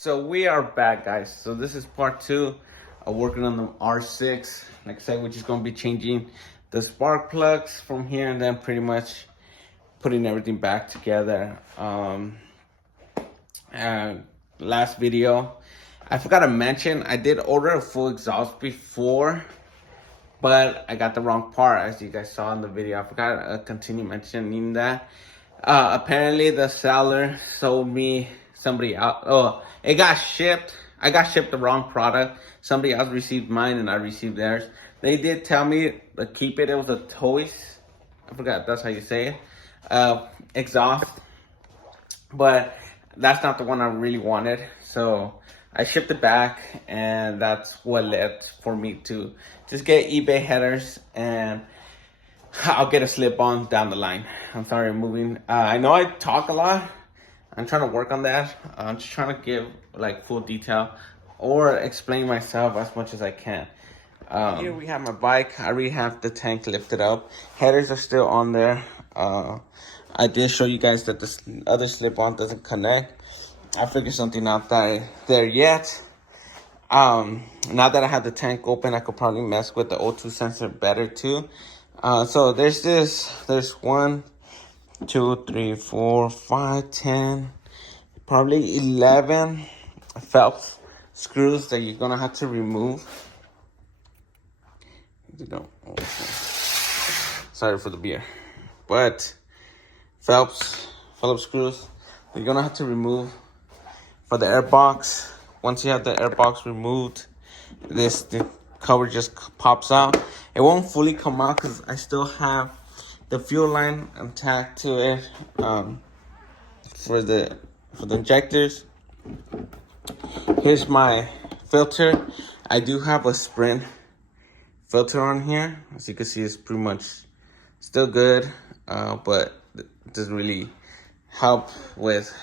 So we are back, guys. So this is part two of working on the R6. Like I said, we're just gonna be changing the spark plugs from here and then pretty much putting everything back together. Last video, I forgot to mention, I did order a full exhaust before, but I got the wrong part, as you guys saw in the video. I forgot to continue mentioning that. Apparently the seller sold me somebody else. Oh, it got shipped. I got shipped the wrong product. Somebody else received mine and I received theirs. They did tell me to keep it. It was a Toys. I forgot that's how you say it. Exhaust. But that's not the one I really wanted. So I shipped it back, and that's what led for me to just get eBay headers, and I'll get a slip-on down the line. I'm sorry, I'm moving. I know I talk a lot. I'm trying to work on that. I'm just trying to give like full detail or explain myself as much as I can. Here we have my bike. I already have the tank lifted up. Headers are still on there. I did show you guys that this other slip-on doesn't connect. I figured something out there yet. Now that I have the tank open, I could probably mess with the O2 sensor better too. So there's 1, 2, 3, 4, 5, 10, probably 11 Phelps screws that you're gonna have to remove. Sorry for the beer, but Phillips screws you're gonna have to remove for the air box. Once you have the air box removed, the cover just pops out. It won't fully come out because I still have the fuel line attached to it for the injectors. Here's my filter. I do have a Sprint filter on here. As you can see, it's pretty much still good, but it doesn't really help with,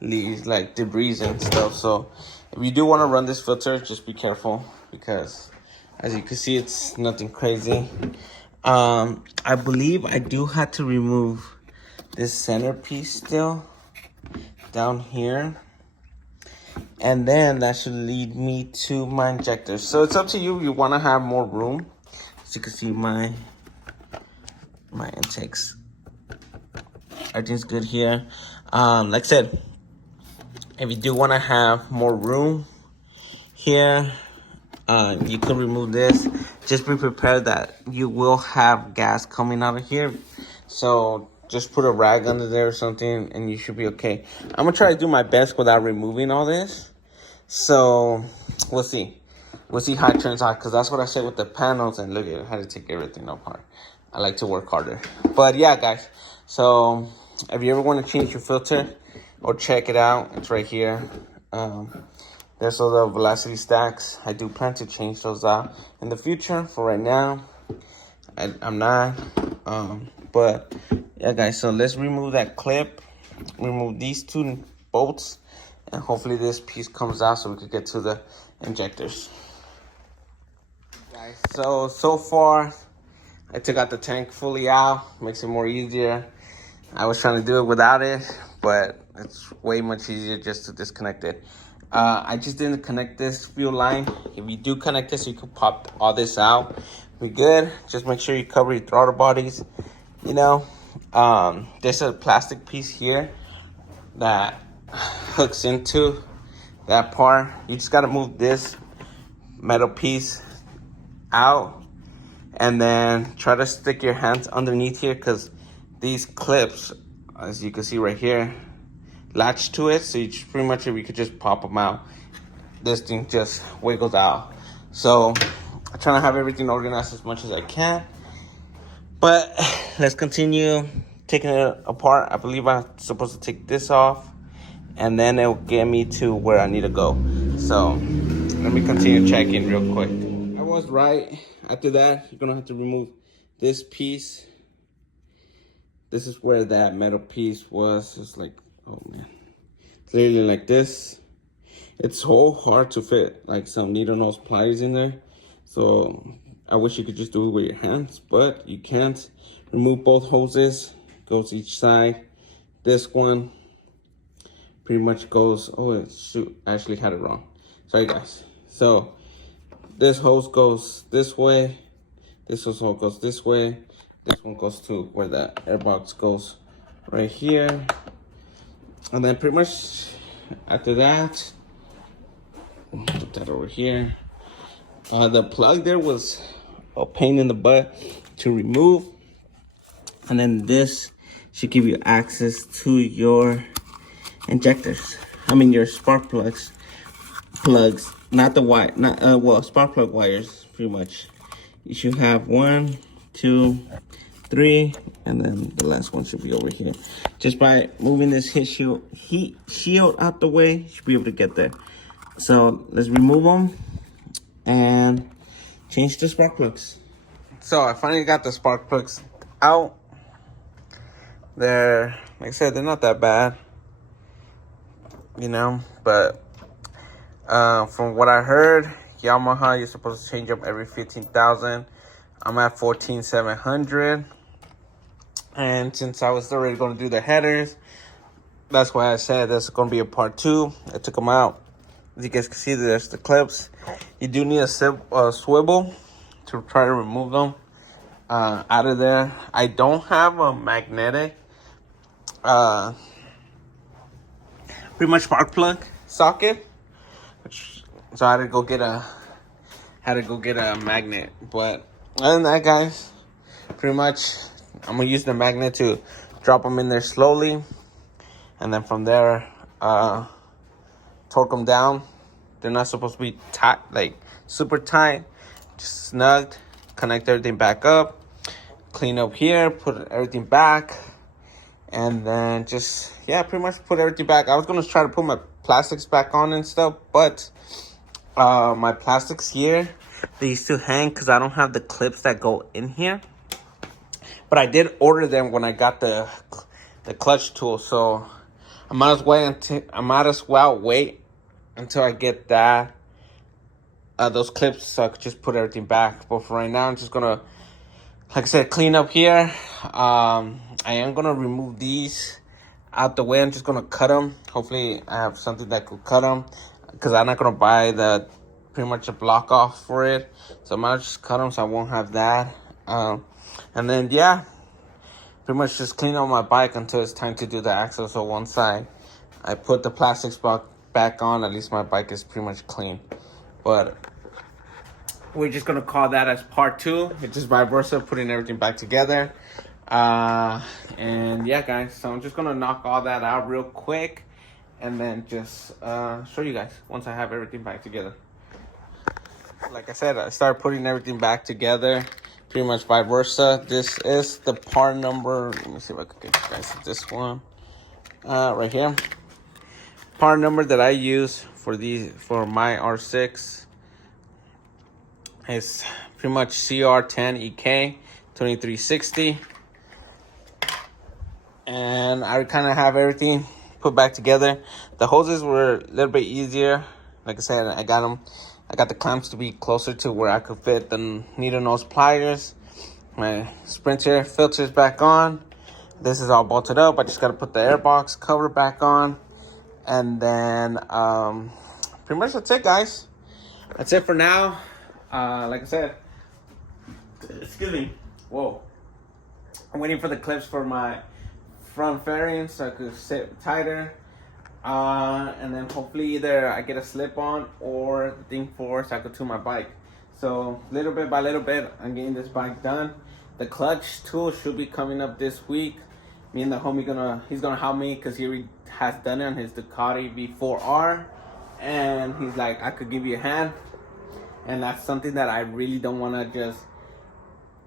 these like debris and stuff. So if you do want to run this filter, just be careful, because as you can see, it's nothing crazy. I believe I do have to remove this centerpiece still down here, and then that should lead me to my injectors. So it's up to you. You want to have more room. As you can see, my intakes, everything's good here. Like I said, if you do want to have more room here, you can remove this. Just be prepared that you will have gas coming out of here, so just put a rag under there or something and you should be okay. I'm gonna try to do my best without removing all this, so we'll see how it turns out, because that's what I said with the panels. And look at how to take everything apart. I like to work harder. But yeah, guys, so if you ever want to change your filter or check it out, it's right here. There's all the velocity stacks. I do plan to change those out in the future. For right now, I'm not. But yeah, guys, so let's remove that clip, remove these 2 bolts, and hopefully this piece comes out so we can get to the injectors. Guys, so far I took out the tank fully out. Makes it more easier. I was trying to do it without it, but it's way much easier just to disconnect it. I just didn't connect this fuel line. If you do connect this, you can pop all this out. We good. Just make sure you cover your throttle bodies. There's a plastic piece here that hooks into that part. You just got to move this metal piece out and then try to stick your hands underneath here, because these clips, as you can see right here, latch to it. So you just pretty much, if you could just pop them out, this thing just wiggles out. So I'm trying to have everything organized as much as I can, but let's continue taking it apart. I believe I'm supposed to take this off, and then it'll get me to where I need to go. So let me continue checking real quick. I was right. After that, you're gonna have to remove this piece. This is where that metal piece was. It's like, oh man, clearly like this. It's so hard to fit like some needle nose pliers in there. So I wish you could just do it with your hands, but you can't. Remove both hoses, goes each side. This one, pretty much goes, oh shoot, I actually had it wrong. Sorry guys. So this hose goes this way, this hose goes this way, this one goes to where the airbox goes right here. And then pretty much after that, put that over here. The plug there was a pain in the butt to remove. And then this should give you access to your injectors. I mean your spark plugs, not the wire, well, spark plug wires, pretty much. You should have 1, 2, 3, and then the last one should be over here. Just by moving this heat shield out the way, you should be able to get there. So let's remove them and change the spark plugs. So I finally got the spark plugs out. They're, like I said, they're not that bad, you know, but from what I heard, Yamaha, you're supposed to change them every 15,000. I'm at 14,700. And since I was already going to do the headers, that's why I said this is going to be a part 2. I took them out. As you guys can see, there's the clips. You do need a swivel to try to remove them out of there. I don't have a magnetic pretty much spark plug socket, so I had to go get a magnet. But other than that, guys, pretty much I'm gonna use the magnet to drop them in there slowly, and then from there torque them down. They're not supposed to be tight, like super tight, just snugged. Connect everything back up, clean up here, put everything back, and then just, yeah, pretty much put everything back. I was gonna try to put my plastics back on and stuff, but my plastics here, they used to hang because I don't have the clips that go in here. But I did order them when I got the clutch tool, so I might as well wait until I get that those clips, so I could just put everything back. But for right now, I'm just gonna, like I said, clean up here. I am gonna remove these out the way. I'm just gonna cut them. Hopefully I have something that could cut them, because I'm not gonna buy pretty much a block off for it. So I might just cut them so I won't have that. And then, yeah, pretty much just clean up my bike until it's time to do the axle. So once I put the plastics back on, at least my bike is pretty much clean. But we're just gonna call that as part 2. It's just vice versa, putting everything back together. And yeah, guys, so I'm just gonna knock all that out real quick, and then just show you guys once I have everything back together. Like I said, I started putting everything back together, pretty much vice versa. This is the part number, let me see if I can get you guys this one right here. Part number that I use for my R6 is pretty much CR10EK 2360. And I kind of have everything put back together. The hoses were a little bit easier. Like I said, I got the clamps to be closer to where I could fit the needle nose pliers. My Sprinter filters back on. This is all bolted up. I just got to put the airbox cover back on. And then pretty much that's it, guys. That's it for now. Like I said, excuse me. Whoa. I'm waiting for the clips for my front fairings so I could sit tighter. And then hopefully either I get a slip-on or the thing for so I could tune my bike. So little bit by little bit, I'm getting this bike done. The clutch tool should be coming up this week. Me and the homie he's gonna help me because he already has done it on his Ducati V4R, and he's like, I could give you a hand. And that's something that I really don't want to just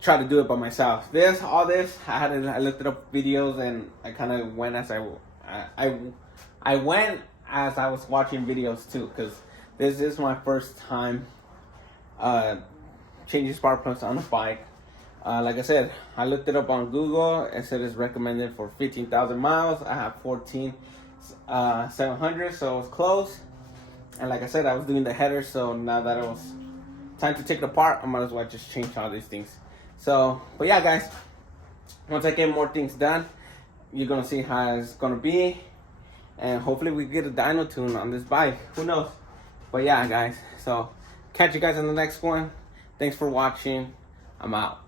try to do it by myself. All this, I looked up videos, and I kind of went as I went as I was watching videos too, because this is my first time changing spark plugs on a bike. Like I said, I looked it up on Google. It said it's recommended for 15,000 miles. I have 14,700, so it was close. And like I said, I was doing the header, so now that it was time to take it apart, I might as well just change all these things. So, but yeah, guys, once I get more things done, you're gonna see how it's gonna be. And hopefully we get a dyno tune on this bike. Who knows? But yeah, guys. So catch you guys in the next one. Thanks for watching. I'm out.